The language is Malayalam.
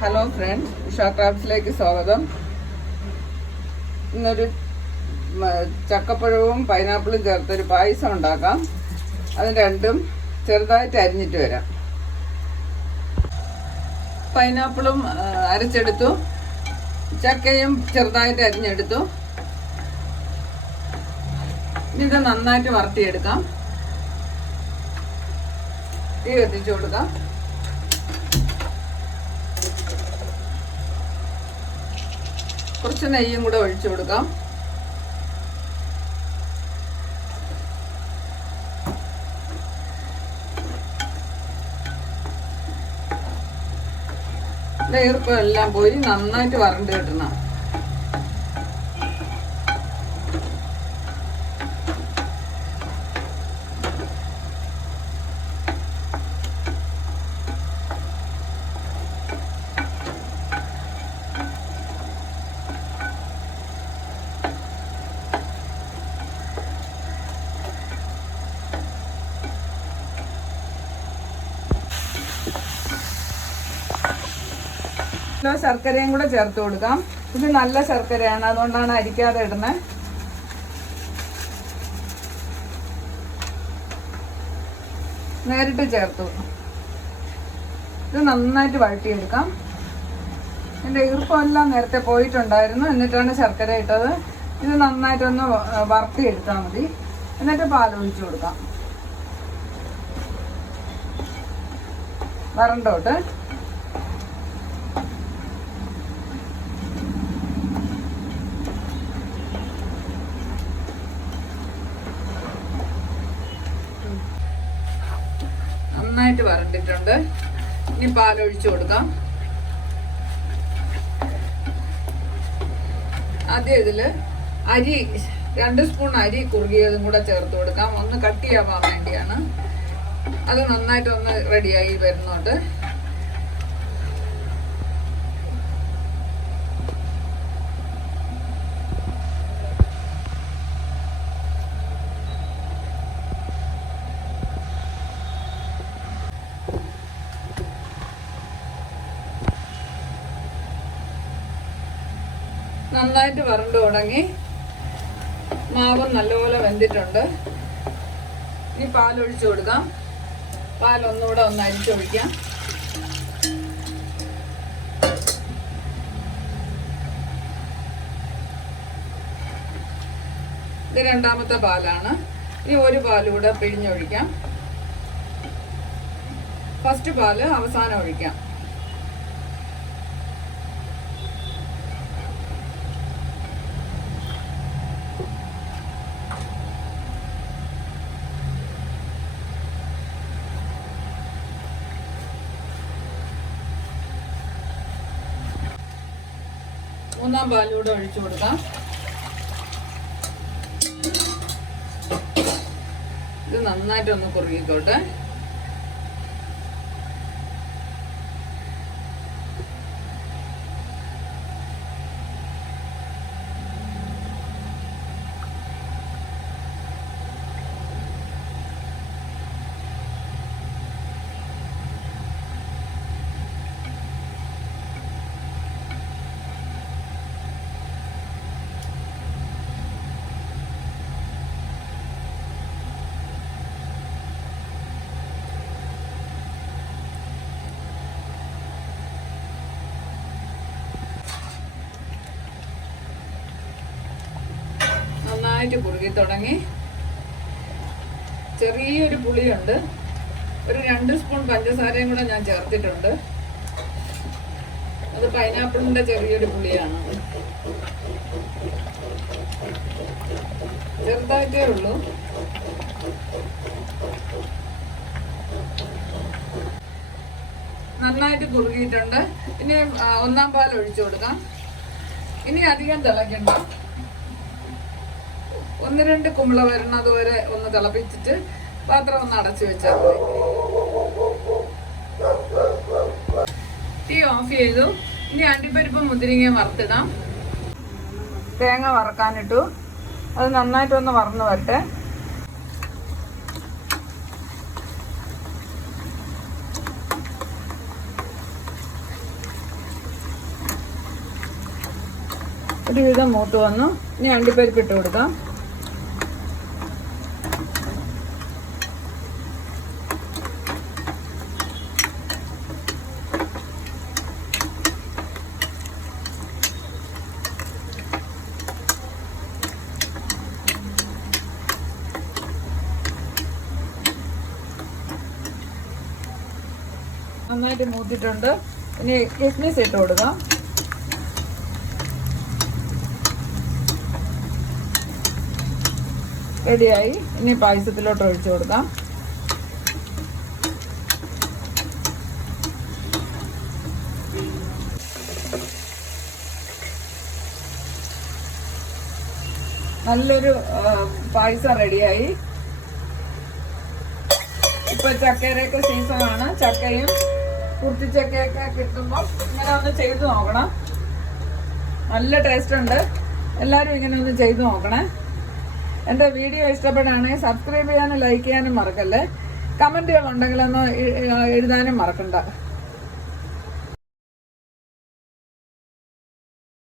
ഹലോ ഫ്രണ്ട്സ്, ഉഷാ ക്രാഫ്റ്റ്സിലേക്ക് സ്വാഗതം. ഇന്നൊരു ചക്കപ്പഴവും പൈനാപ്പിളും ചേർത്തൊരു പായസം ഉണ്ടാക്കാം. അത് രണ്ടും ചെറുതായിട്ട് അരിഞ്ഞിട്ട് വരാം. പൈനാപ്പിളും അരച്ചെടുത്തു, ചക്കയും ചെറുതായിട്ട് അരിഞ്ഞെടുത്തു. ഇത് നന്നായിട്ട് വറുത്തിയെടുക്കാം. തീ കത്തിച്ചു കൊടുക്കാം. കുറച്ച് നെയ്യും കൂടെ ഒഴിച്ചു കൊടുക്കാം. ഈർപ്പം എല്ലാം പോയി നന്നായിട്ട് വരണ്ട് കിട്ടണം. ശർക്കരയും കൂടെ ചേർത്ത് കൊടുക്കാം. ഇത് നല്ല ശർക്കരയാണ്, അതുകൊണ്ടാണ് അരിക്കാതെ ഇടുന്നത്. നേരിട്ട് ചേർത്തു. ഇത് നന്നായിട്ട് വഴറ്റിയെടുക്കാം. എൻ്റെ ഈർപ്പമെല്ലാം നേരത്തെ പോയിട്ടുണ്ടായിരുന്നു, എന്നിട്ടാണ് ശർക്കര ഇട്ടത്. ഇത് നന്നായിട്ടൊന്ന് വറുത്തിയെടുത്താൽ മതി. എന്നിട്ട് പാൽ ഒഴിച്ചു കൊടുക്കാം. വരണ്ടോട്ട് നന്നായിട്ട് വരണ്ടിട്ടുണ്ട്. ഇനി പാലൊഴിച്ചു കൊടുക്കാം. ആദ്യം ഇതില് അരി 2 സ്പൂൺ അരി കുറുകിയതും കൂടെ ചേർത്ത് കൊടുക്കാം. ഒന്ന് കട്ടിയാവാൻ വേണ്ടിയാണ്. അത് നന്നായിട്ടൊന്ന് റെഡിയായി വരുന്നുണ്ട്. നന്നായിട്ട് വരണ്ടു തുടങ്ങി. മാവും നല്ലപോലെ വെന്തിട്ടുണ്ട്. ഇനി പാലൊഴിച്ചു കൊടുക്കാം. പാലൊന്നുകൂടെ ഒന്ന് അരിച്ചൊഴിക്കാം. ഇത് രണ്ടാമത്തെ പാലാണ്. ഇനി ഒരു പാലൂടെ പിഴിഞ്ഞൊഴിക്കാം. ഫസ്റ്റ് പാല് അവസാനം ഒഴിക്കാം. മൂന്നാം പാലൂടെ ഒഴിച്ചു കൊടുക്കാം. ഇത് നന്നായിട്ടൊന്ന് കുറുകിക്കോട്ടെ. നന്നായിട്ട് കുറുകി തുടങ്ങി. ചെറിയൊരു പുളിയുണ്ട്. ഒരു 2 സ്പൂൺ പഞ്ചസാരയും കൂടെ ഞാൻ ചേർത്തിട്ടുണ്ട്. അത് പൈനാപ്പിളിന്റെ ചെറിയൊരു പുളിയാണ്. ചെറുതായിട്ടേ ഉള്ളൂ. നന്നായിട്ട് കുറുകിയിട്ടുണ്ട്. ഇനി ഒന്നാം പാൽ ഒഴിച്ചു കൊടുക്കാം. ഇനി അധികം തിളയ്ക്കണ്ട. 1-2 കുമ്പള വരുന്നത് വരെ ഒന്ന് തിളപ്പിച്ചിട്ട് പാത്രം ഒന്ന് അടച്ചു വെച്ചാൽ മതി. തീ ഓഫ് ചെയ്തു. ഇനി അണ്ടിപ്പരിപ്പ് മുന്തിരിങ്ങ വറുത്തിടാം. തേങ്ങ വറക്കാനിട്ടു. അത് നന്നായിട്ടൊന്ന് വറന്ന് വരട്ടെ. ഒരുവിധം മൂത്ത് വന്നു. ഇനി അണ്ടിപ്പരിപ്പ് ഇട്ട് കൊടുക്കാം. നന്നായിട്ട് മൂത്തിട്ടുണ്ട്. ഇനി കിസ്മിസ് ഇട്ട് കൊടുക്കാം. റെഡിയായി. ഇനി പായസത്തിലോട്ട് ഒഴിച്ചു കൊടുക്കാം. നല്ലൊരു പായസം റെഡിയായി. ഇപ്പൊ ചക്കയുടെയൊക്കെ സീസണാണ്. ചക്കയും കുർത്തിച്ചക്കയൊക്കെ കിട്ടുമ്പോൾ ഇങ്ങനെ ഒന്ന് ചെയ്ത് നോക്കണം. നല്ല ടേസ്റ്റ് ഉണ്ട്. എല്ലാവരും ഇങ്ങനെ ഒന്ന് ചെയ്ത് നോക്കണേ. എൻ്റെ വീഡിയോ ഇഷ്ടപ്പെടുകയാണെങ്കിൽ സബ്സ്ക്രൈബ് ചെയ്യാനും ലൈക്ക് ചെയ്യാനും മറക്കല്ലേ. കമൻറ്റുകൾ ഉണ്ടെങ്കിലൊന്ന് എഴുതാനും മറക്കണ്ട.